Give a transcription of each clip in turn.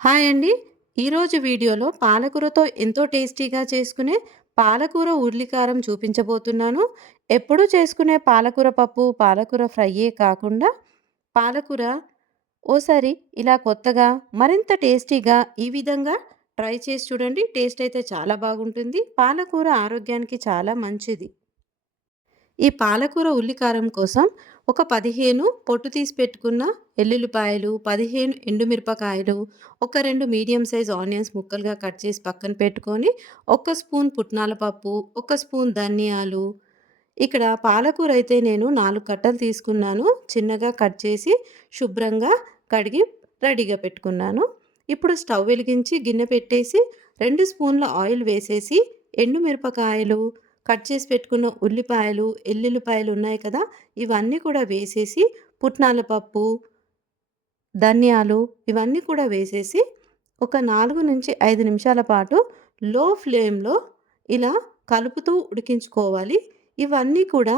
Hi అండి. ఈరోజు వీడియోలో పాలకూరతో ఎంతో టేస్టీగా చేసుకునే పాలకూర ఉర్లికారం చూపించబోతున్నాను. ఎప్పుడూ చేసుకునే పాలకూర పప్పు, పాలకూర ఫ్రైయే కాకుండా పాలకూర ఓసారి ఇలా కొత్తగా మరింత టేస్టీగా ఈ విధంగా ట్రై చేసి చూడండి. టేస్ట్ అయితే చాలా బాగుంటుంది. పాలకూర ఆరోగ్యానికి చాలా మంచిది. ఈ పాలకూర ఉల్లికారం కోసం ఒక 15 పొట్టు తీసి పెట్టుకున్న ఎల్లుల్లిపాయలు, 15 ఎండుమిరపకాయలు, ఒక 2 మీడియం సైజ్ ఆనియన్స్ ముక్కలుగా కట్ చేసి పక్కన పెట్టుకొని, ఒక స్పూన్ పుట్నాల పప్పు, ఒక స్పూన్ ధనియాలు. ఇక్కడ పాలకూర అయితే నేను 4 కట్టలు తీసుకున్నాను. చిన్నగా కట్ చేసి శుభ్రంగా కడిగి రెడీగా పెట్టుకున్నాను. ఇప్పుడు స్టవ్ వెలిగించి గిన్నె పెట్టేసి 2 స్పూన్ల ఆయిల్ వేసేసి ఎండుమిరపకాయలు, కట్ చేసి పెట్టుకున్న ఉల్లిపాయలు, ఎల్లుల్లిపాయలు ఉన్నాయి కదా! ఇవన్నీ కూడా వేసేసి పుట్నాల పప్పు, ధనియాలు ఇవన్నీ కూడా వేసేసి ఒక 4-5 నిమిషాల పాటు లో ఫ్లేమ్‌లో ఇలా కలుపుతూ ఉడికించుకోవాలి. ఇవన్నీ కూడా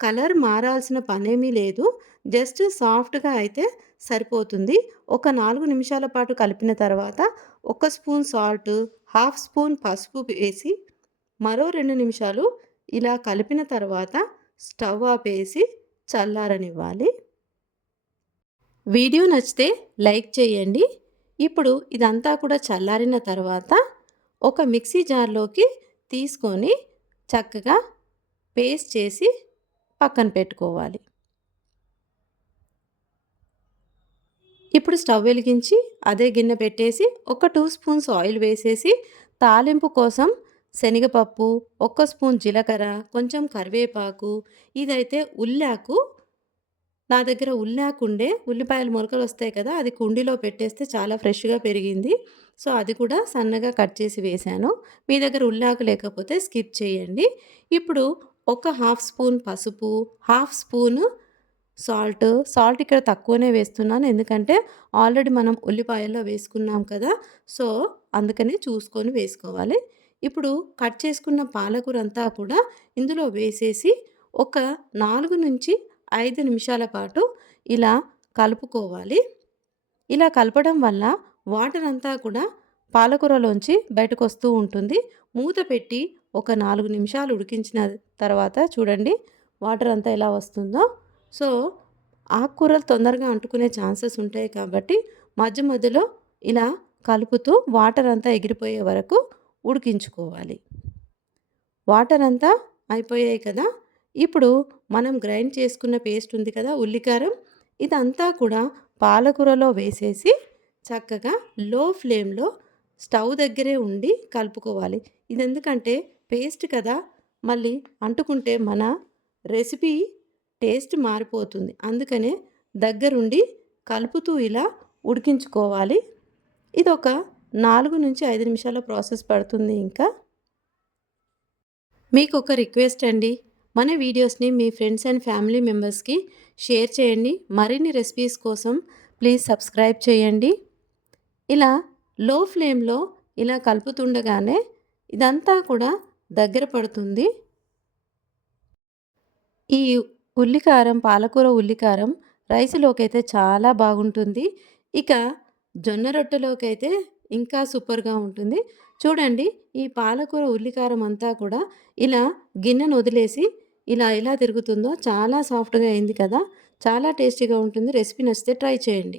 కలర్ మారాల్సిన పనేమీ లేదు. జస్ట్ సాఫ్ట్‌గా అయితే సరిపోతుంది. ఒక 4 నిమిషాల పాటు కలిపిన తర్వాత ఒక స్పూన్ సాల్ట్, హాఫ్ స్పూన్ పసుపు వేసి మరో 2 నిమిషాలు ఇలా కలిపిన తర్వాత స్టవ్ ఆపేసి చల్లారనివ్వాలి. వీడియో నచ్చితే లైక్ చేయండి. ఇప్పుడు ఇదంతా కూడా చల్లారిన తర్వాత ఒక మిక్సీ జార్‌లోకి తీసుకొని చక్కగా పేస్ట్ చేసి పక్కన పెట్టుకోవాలి. ఇప్పుడు స్టవ్ వెలిగించి అదే గిన్నె పెట్టేసి ఒక 2 స్పూన్స్ ఆయిల్ వేసేసి తాలింపు కోసం శనగపప్పు, ఒక స్పూన్ జీలకర్ర, కొంచెం కరివేపాకు, ఇదైతే ఉల్లాకు. నా దగ్గర ఉల్లాకుండే ఉల్లిపాయలు మొలకలొస్తాయి కదా! అది కుండీలో పెట్టేస్తే చాలా ఫ్రెష్‌గా పెరిగింది. సో, అది కూడా సన్నగా కట్ చేసి వేశాను. మీ దగ్గర ఉల్లాకు లేకపోతే స్కిప్ చేయండి. ఇప్పుడు ఒక హాఫ్ స్పూన్ పసుపు, హాఫ్ స్పూను సాల్ట్ ఇక్కడ తక్కువనే వేస్తున్నాను. ఎందుకంటే ఆల్రెడీ మనం ఉల్లిపాయల్లో వేసుకున్నాం కదా! సో, అందుకని చూసుకొని వేసుకోవాలి. ఇప్పుడు కట్ చేసుకున్న పాలకూరంతా కూడా ఇందులో వేసేసి ఒక 4-5 నిమిషాల పాటు ఇలా కలుపుకోవాలి. ఇలా కలపడం వల్ల వాటర్ అంతా కూడా పాలకూరలోంచి బయటకొస్తూ ఉంటుంది. మూత పెట్టి ఒక 4 నిమిషాలు ఉడికించిన తర్వాత చూడండి వాటర్ అంతా ఎలా వస్తుందో. సో, ఆకుకూరలు తొందరగా అంటుకునే ఛాన్సెస్ ఉంటాయి కాబట్టి మధ్య మధ్యలో ఇలా కలుపుతూ వాటర్ అంతా ఎగిరిపోయే వరకు ఉడికించుకోవాలి. వాటర్ అంతా అయిపోయాయి కదా! ఇప్పుడు మనం గ్రైండ్ చేసుకున్న పేస్ట్ ఉంది కదా! ఉల్లికారం ఇదంతా కూడా పాలకూరలో వేసేసి చక్కగా లో ఫ్లేమ్‌లో స్టవ్ దగ్గరే ఉండి కలుపుకోవాలి. ఇదెందుకంటే పేస్ట్ కదా! మళ్ళీ అంటుకుంటే మన రెసిపీ టేస్ట్ మారిపోతుంది. అందుకనే దగ్గరుండి కలుపుతూ ఇలా ఉడికించుకోవాలి. ఇదొక 4-5 నిమిషాల ప్రాసెస్ పడుతుంది ఇంకా. మీకొక రిక్వెస్ట్ అండి. మన వీడియోస్‌ని మీ ఫ్రెండ్స్ అండ్ ఫ్యామిలీ మెంబర్స్‌కి షేర్ చేయండి. మరిన్ని రెసిపీస్ కోసం ప్లీజ్ సబ్స్క్రైబ్ చేయండి. ఇలా లో ఫ్లేమ్‌లో ఇలా కలుపుతుండగానే ఇదంతా కూడా దగ్గర పడుతుంది. ఈ ఉల్లికారం, పాలకూర ఉల్లికారం రైస్‌లోకైతే చాలా బాగుంటుంది. ఇక జొన్న రొట్టెలోకైతే ఇంకా సూపర్‌గా ఉంటుంది. చూడండి ఈ పాలకూర ఉల్లికారం అంతా కూడా ఇలా గిన్నెను వదిలేసి ఇలా ఎలా తిరుగుతుందో చాలా సాఫ్ట్‌గా అయింది కదా! చాలా టేస్టీగా ఉంటుంది. రెసిపీ నచ్చితే ట్రై చేయండి.